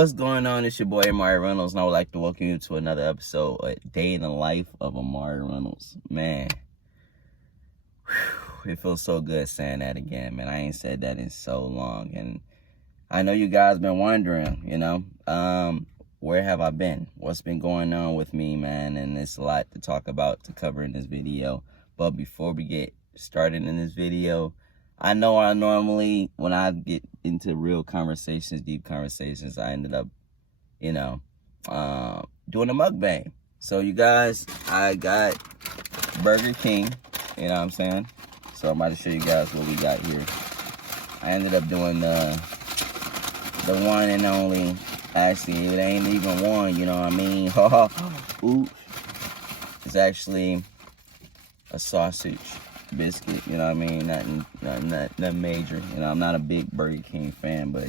What's going on? It's your boy Imari Reynolds, and I would like to welcome you to another episode, A Day in the Life of Imari Reynolds. Man, it feels so good saying that again, man. I ain't said that in so long, and I know you guys been wondering, where have I been? What's been going on with me, man? And it's a lot to talk about, to cover in this video. But before we get started in this video, I know I normally, when I get into real conversations, deep conversations, I ended up, doing a mukbang. So you guys, I got Burger King, you know what I'm saying? So I'm about to show you guys what we got here. I ended up doing the one and only, actually, it ain't even one, you know what I mean? Oops. It's actually a sausage biscuit, you know what I mean? Nothing major. I'm not a big Burger King fan, but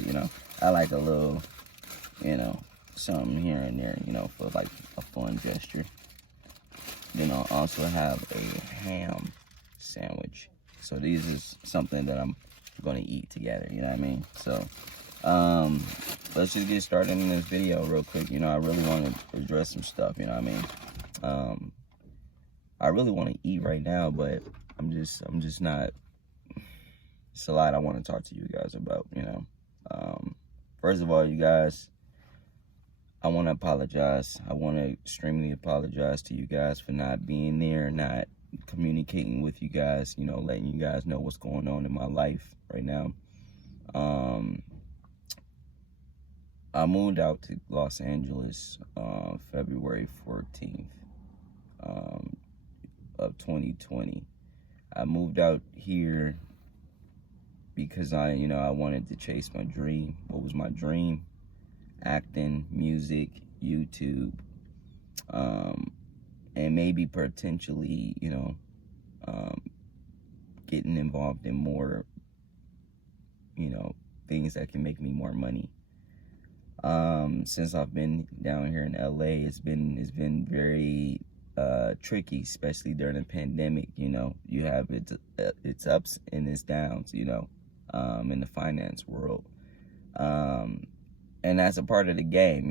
I like a little, something here and there, for like a fun gesture. Then I'll also have a ham sandwich. So these is something that I'm gonna eat together, you know what I mean? So let's just get started in this video real quick. I really want to address some stuff, you know what I mean? I really want to eat right now, but I'm just not. It's a lot I want to talk to you guys about, First of all, you guys, I want to apologize. I want to extremely apologize to you guys for not being there, not communicating with you guys, letting you guys know what's going on in my life right now. I moved out to Los Angeles February 14th of 2020. I moved out here because I wanted to chase my dream. What was my dream? Acting, music, YouTube, and maybe potentially, getting involved in more, things that can make me more money. Since I've been down here in LA, it's been very tricky, especially during the pandemic. You have its ups and its downs, in the finance world, and that's a part of the game.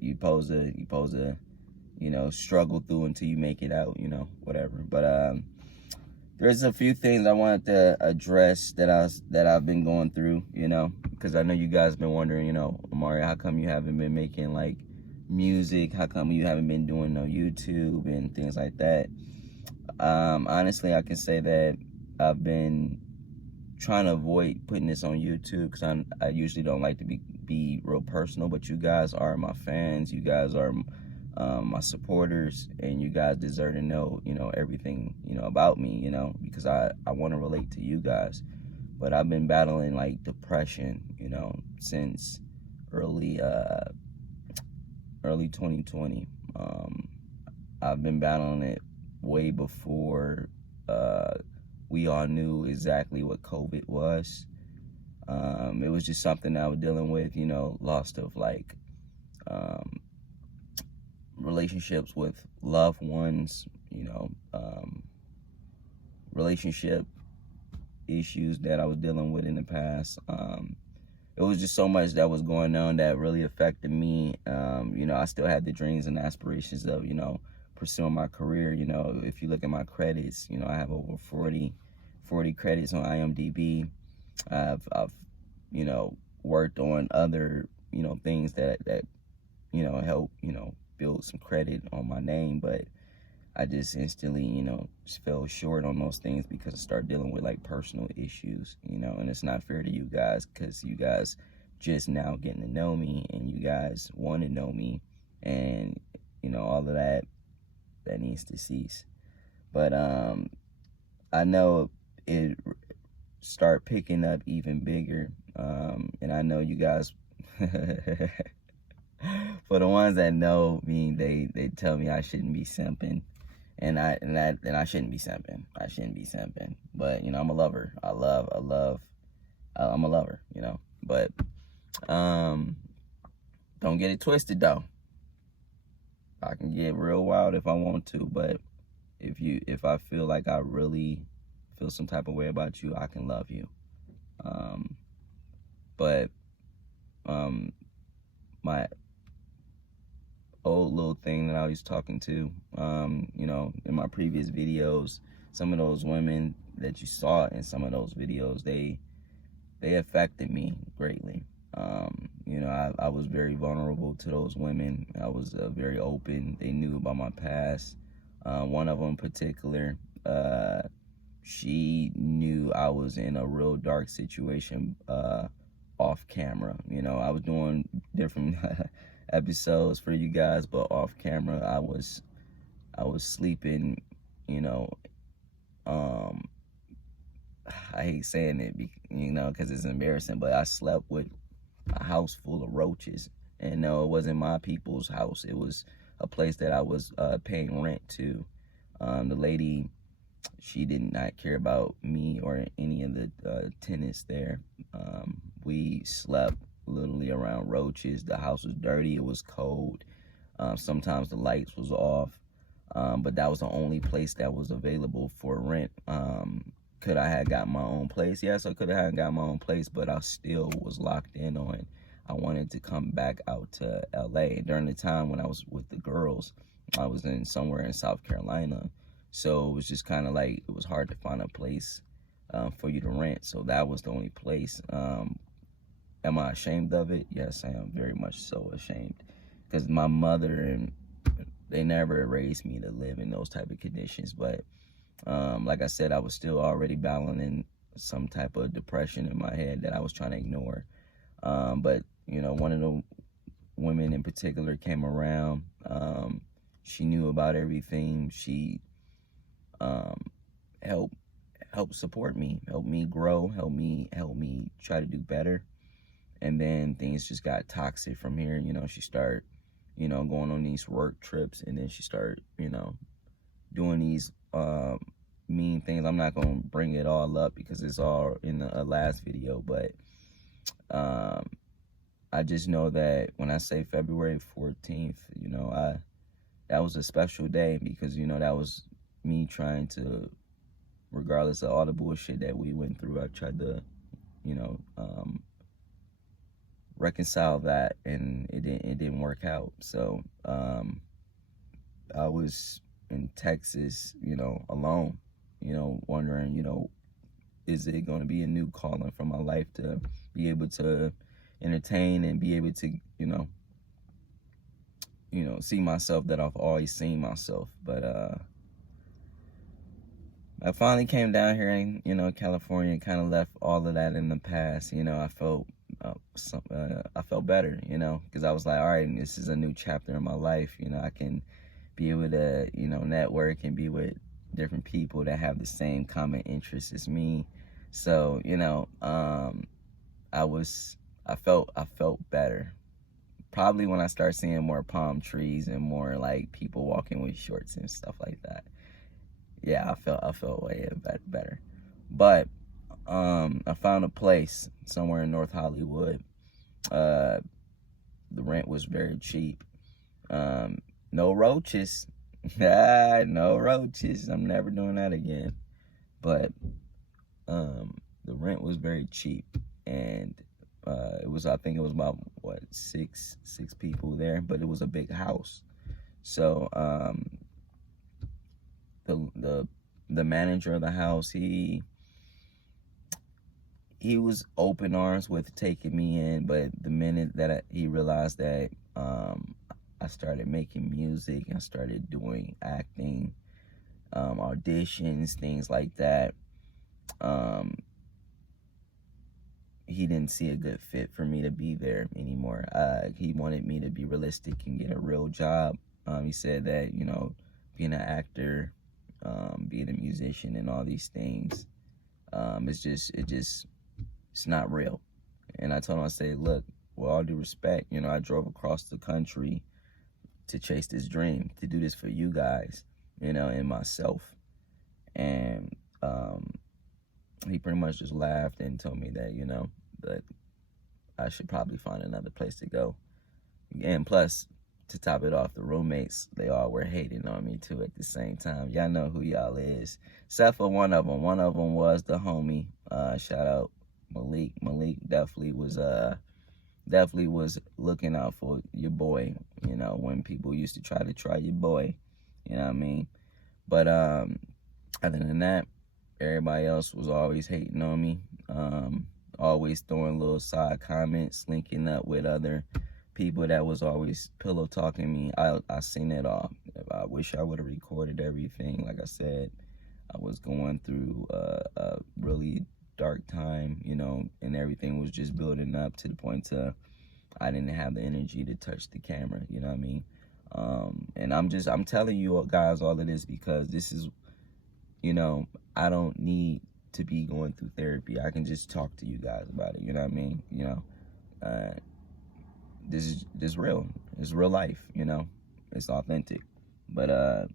You pose to struggle through until you make it out, whatever. But there's a few things I wanted to address that I've been going through, because I know you guys been wondering, Imari, how come you haven't been making like music? How come you haven't been doing no YouTube and things like that? Honestly, I can say that I've been trying to avoid putting this on YouTube because I usually don't like to be real personal, but you guys are my fans. You guys are my supporters, and you guys deserve to know, everything, about me, because I want to relate to you guys. But I've been battling like depression, since early 2020. I've been battling it way before we all knew exactly what COVID was. It was just something I was dealing with, loss of like relationships with loved ones, relationship issues that I was dealing with in the past. It was just so much that was going on that really affected me. I still had the dreams and aspirations of, pursuing my career. If you look at my credits, I have over 40 credits on IMDb. I've worked on other, things that help, build some credit on my name, but I just instantly, just fell short on those things because I started dealing with like personal issues, and it's not fair to you guys because you guys just now getting to know me and you guys want to know me, and, all of that needs to cease. But I know it start picking up even bigger, and I know you guys for the ones that know me, they tell me I shouldn't be simping, and I shouldn't be simping. I shouldn't be simping. But I'm a lover. I'm a lover. But don't get it twisted though. I can get real wild if I want to, but if I feel like I really feel some type of way about you, I can love you. But my old little thing that I was talking to, you know, in my previous videos, some of those women that you saw in some of those videos, they affected me greatly. You know, I was very vulnerable to those women. I was very open. They knew about my past. One of them in particular, she knew I was in a real dark situation off camera. You know, I was doing different episodes for you guys, but off camera, I was sleeping, you know, I hate saying it, you know, because it's embarrassing, but I slept with a house full of roaches. And no, it wasn't my people's house. It was a place that I was paying rent to. The lady, she did not care about me or any of the tenants there. We slept literally around roaches. The house was dirty. It was cold. Sometimes the lights was off. But that was the only place that was available for rent. Could I have got my own place? Yes, I could have got my own place, but I still was locked in on I wanted to come back out to LA. During the time when I was with the girls, I was in somewhere in South Carolina. So it was just kind of like, it was hard to find a place for you to rent. So that was the only place. Am I ashamed of it? Yes, I am very much so ashamed. Because my mother and they never raised me to live in those type of conditions. But like I said, I was still already battling some type of depression in my head that I was trying to ignore. But, you know, one of the women in particular came around. She knew about everything. She helped support me, helped me grow, helped me try to do better. And then things just got toxic from here. You know, she started, you know, going on these work trips, and then she started, you know, doing these mean things. I'm not gonna bring it all up because it's all in the last video, but I just know that when I say February 14th, you know, that was a special day because, you know, that was me trying to, regardless of all the bullshit that we went through, I tried to, you know, reconcile that, and it didn't work out. So I was in Texas, you know, alone, you know, wondering, you know, is it going to be a new calling for my life to be able to entertain and be able to, you know, see myself that I've always seen myself. But I finally came down here in, you know, California, and kind of left all of that in the past. You know, I felt better, you know, because I was like, all right, this is a new chapter in my life. You know, I can be able to, you know, network and be with different people that have the same common interests as me. So, you know, I felt better. Probably when I start seeing more palm trees and more like people walking with shorts and stuff like that. Yeah, I felt way better. But I found a place somewhere in North Hollywood. The rent was very cheap. No roaches. No roaches. I'm never doing that again. But the rent was very cheap, and it was, I think it was about what, six people there, but it was a big house. So the manager of the house, he was open arms with taking me in, but the minute that he realized that I started making music and started doing acting, auditions, things like that, he didn't see a good fit for me to be there anymore. He wanted me to be realistic and get a real job. He said that, you know, being an actor, being a musician and all these things, it's not real. And I told him, I said, look, with all due respect, you know, I drove across the country to chase this dream, to do this for you guys, you know, and myself. And he pretty much just laughed and told me that, you know, that I should probably find another place to go. And plus, to top it off, the roommates, they all were hating on me too at the same time. Y'all know who y'all is. Except for one of them. One of them was the homie. Shout out Malik. Malik definitely was, definitely was looking out for your boy, you know, when people used to try your boy, you know what I mean? But other than that, everybody else was always hating on me, always throwing little side comments, linking up with other people that was always pillow talking me. I seen it all. I wish I would have recorded everything. Like I said, I was going through a really dark time, you know, and everything was just building up to the point to I didn't have the energy to touch the camera, you know what I mean? And I'm telling you guys all of this because this is, you know, I don't need to be going through therapy. I can just talk to you guys about it, you know what I mean? You know, this is real. It's real life, you know? It's authentic. But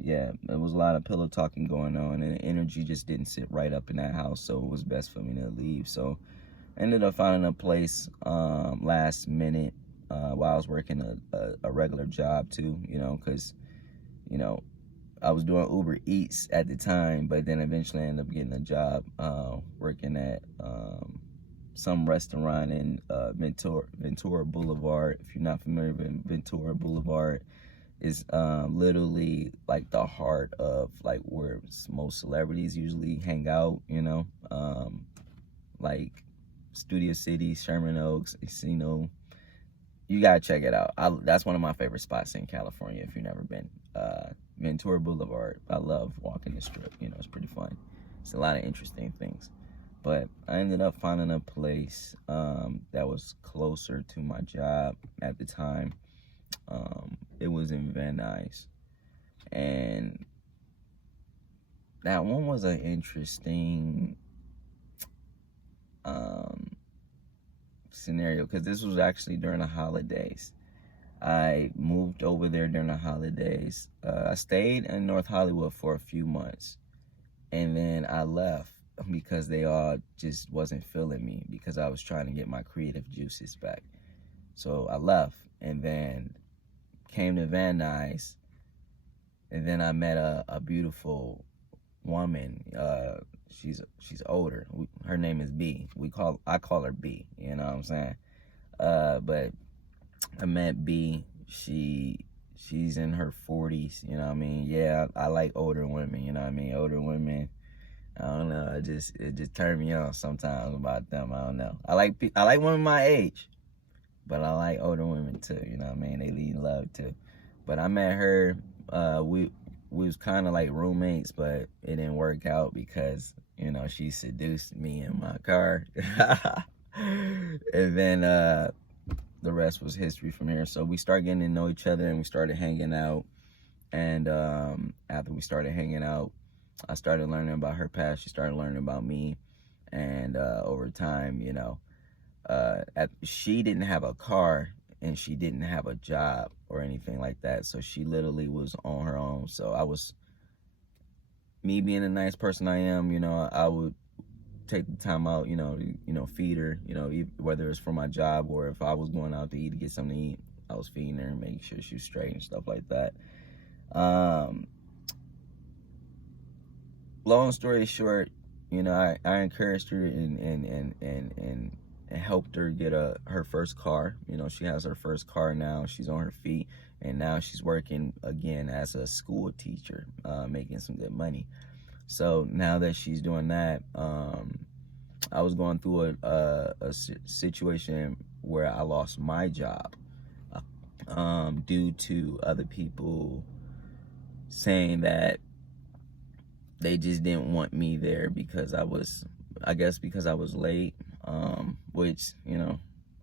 yeah, there was a lot of pillow talking going on, and the energy just didn't sit right up in that house, so it was best for me to leave. So I ended up finding a place last minute while I was working a regular job too, you know, because, you know, I was doing Uber Eats at the time, but then eventually I ended up getting a job working at some restaurant in Ventura Boulevard. If you're not familiar with Ventura Boulevard, is literally like the heart of like where most celebrities usually hang out, you know, like Studio City, Sherman Oaks, you know, you gotta check it out. That's one of my favorite spots in California if you've never been. Ventura Boulevard. I love walking the strip, you know, it's pretty fun. It's a lot of interesting things. But I ended up finding a place that was closer to my job at the time. It was in Van Nuys, and that one was an interesting scenario because this was actually during the holidays. I moved over there during the holidays. I stayed in North Hollywood for a few months, and then I left because they all just wasn't feeling me because I was trying to get my creative juices back. So I left, and then came to Van Nuys, and then I met a beautiful woman. She's older. Her name is B. I call her B. You know what I'm saying? But I met B. She's in her 40s. You know what I mean? Yeah, I like older women. You know what I mean? Older women. I don't know. It just turned me on sometimes about them. I don't know. I like women my age, but I like older women too, you know what I mean? They lead love too. But I met her, we was kind of like roommates, but it didn't work out because, you know, she seduced me in my car. And then the rest was history from here. So we started getting to know each other and we started hanging out. And after we started hanging out, I started learning about her past. She started learning about me. And over time, you know, she didn't have a car and she didn't have a job or anything like that, so she literally was on her own. So me being a nice person I am, you know, I would take the time out, you know, feed her, you know, whether it's for my job or if I was going out to eat to get something to eat, I was feeding her and making sure she was straight and stuff like that. Long story short, you know, I encouraged her and helped her get her first car. You know, she has her first car now. She's on her feet, and now she's working again as a school teacher, making some good money. So now that she's doing that, I was going through a situation where I lost my job due to other people saying that they just didn't want me there because I guess because I was late, which, you know,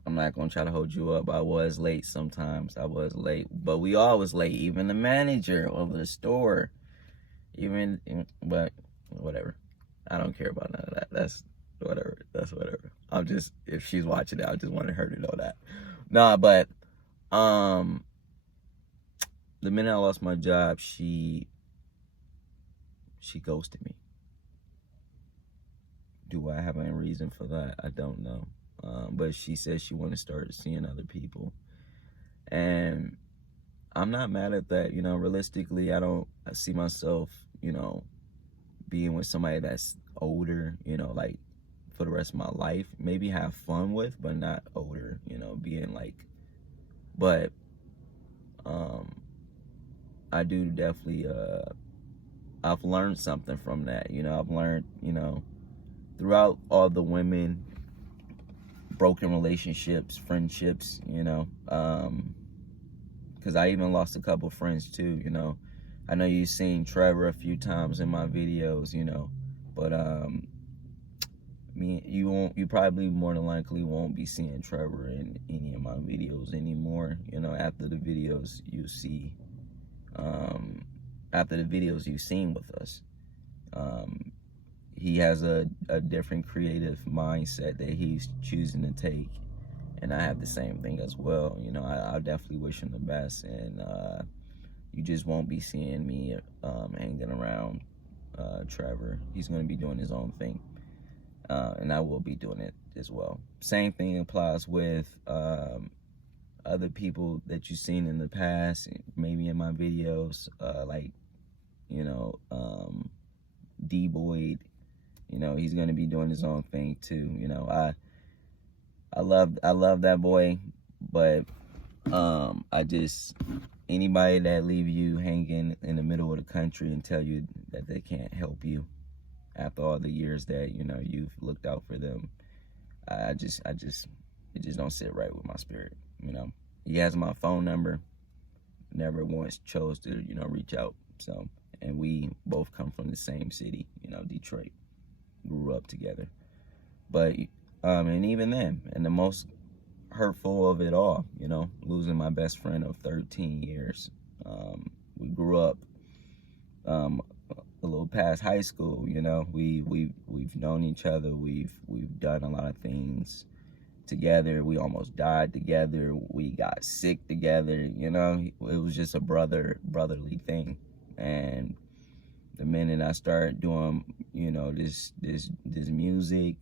I'm not going to try to hold you up. I was late sometimes. I was late, but we all was late. Even the manager of the store, but whatever. I don't care about none of that. That's whatever. If she's watching it, I just wanted her to know that. Nah, but, the minute I lost my job, she ghosted me. Do I have any reason for that? I don't know. But she said she wanted to start seeing other people. And I'm not mad at that. You know, realistically, I see myself, you know, being with somebody that's older, you know, like for the rest of my life. Maybe have fun with, but not older, you know, being like, but I do definitely, I've learned something from that. You know, I've learned, you know, throughout all the women, broken relationships, friendships, you know, because I even lost a couple friends too, you know. I know you've seen Trevor a few times in my videos, you know, but you probably more than likely won't be seeing Trevor in any of my videos anymore, you know, after the videos you see, after the videos you've seen with us. He has a different creative mindset that he's choosing to take, and I have the same thing as well. You know, I definitely wish him the best, and you just won't be seeing me hanging around Trevor. He's going to be doing his own thing, and I will be doing it as well. Same thing applies with other people that you've seen in the past, maybe in my videos, like, you know, D-Boyd. You know, he's going to be doing his own thing too. You know, I love that boy, but I just, anybody that leave you hanging in the middle of the country and tell you that they can't help you after all the years that, you know, you've looked out for them, it just don't sit right with my spirit. You know, he has my phone number, never once chose to, you know, reach out. So, and we both come from the same city, you know, Detroit. Grew up together. But and even then, and the most hurtful of it all, you know, losing my best friend of 13 years. We grew up a little past high school, you know. We've known each other. We've done a lot of things together. We almost died together. We got sick together, you know. It was just a brotherly thing. And the minute I started doing, you know, this music,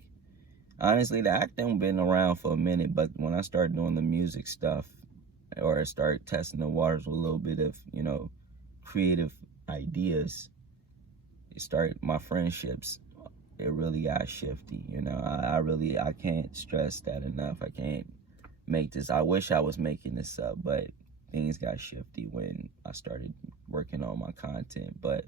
honestly, the acting been around for a minute, but when I started doing the music stuff, or I started testing the waters with a little bit of, you know, creative ideas, my friendships, it really got shifty, you know. I can't stress that enough. I can't make this, I wish I was making this up, but things got shifty when I started working on my content. But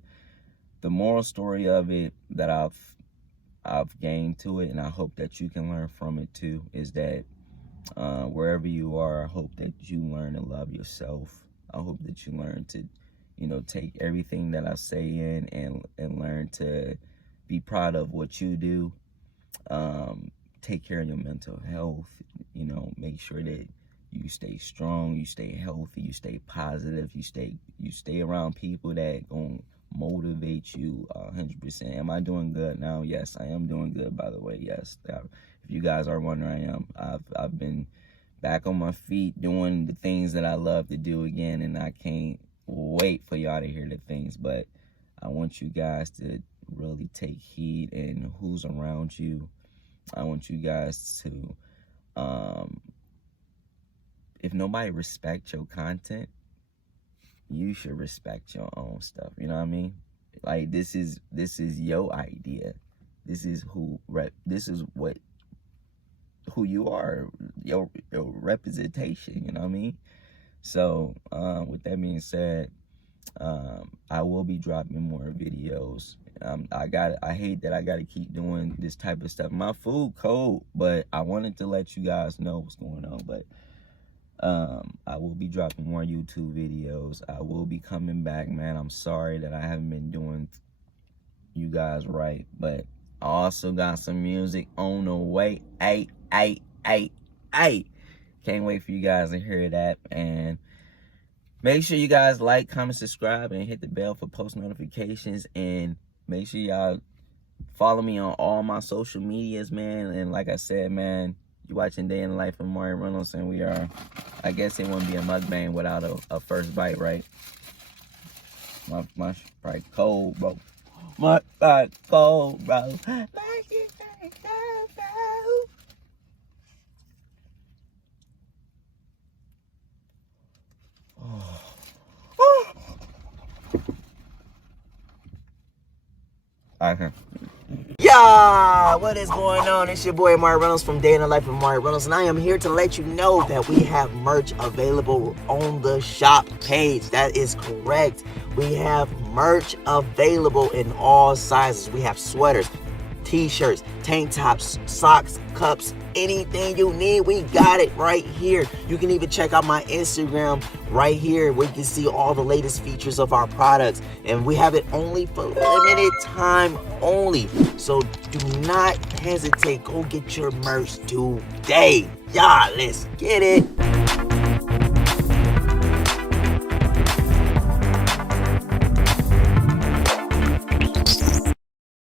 the moral story of it that I've gained to it, and I hope that you can learn from it too, is that wherever you are, I hope that you learn to love yourself. I hope that you learn to, you know, take everything that I say in and learn to be proud of what you do. Take care of your mental health, you know, make sure that you stay strong, you stay healthy, you stay positive, you stay around people that gonna motivate you 100%. Am I doing good now? Yes, I am doing good, by the way. Yes, if you guys are wondering, I am. I've been back on my feet doing the things that I love to do again, and I can't wait for y'all to hear the things. But I want you guys to really take heed in who's around you. I want you guys to, if nobody respects your content, you should respect your own stuff. You know what I mean? Like, this is your idea. This is who you are, your representation, you know what I mean? So with that being said, I will be dropping more videos. I hate that I gotta keep doing this type of stuff. My food cold, but I wanted to let you guys know what's going on. But I will be dropping more YouTube videos. I will be coming back, man. I'm sorry that I haven't been doing you guys right, but I also got some music on the way. Hey, can't wait for you guys to hear that. And make sure you guys like, comment, subscribe, and hit the bell for post notifications. And make sure y'all follow me on all my social medias, man. And like I said, man, you watching Day in the Life of Imari Reynolds, and we are, I guess it wouldn't be a mukbang without a first bite, right? My Sprite cold, bro. My Sprite cold, bro. Okay. Yeah, what is going on? It's your boy Imari Reynolds from Day in the Life of Imari Reynolds, and I am here to let you know that we have merch available on the shop page. That is correct. We have merch available in all sizes. We have sweaters, t-shirts, tank tops, socks, cups, anything you need, we got it right here. You can even check out my Instagram right here where you can see all the latest features of our products, and we have it only for limited time only. So do not hesitate, go get your merch today. Yeah, let's get it.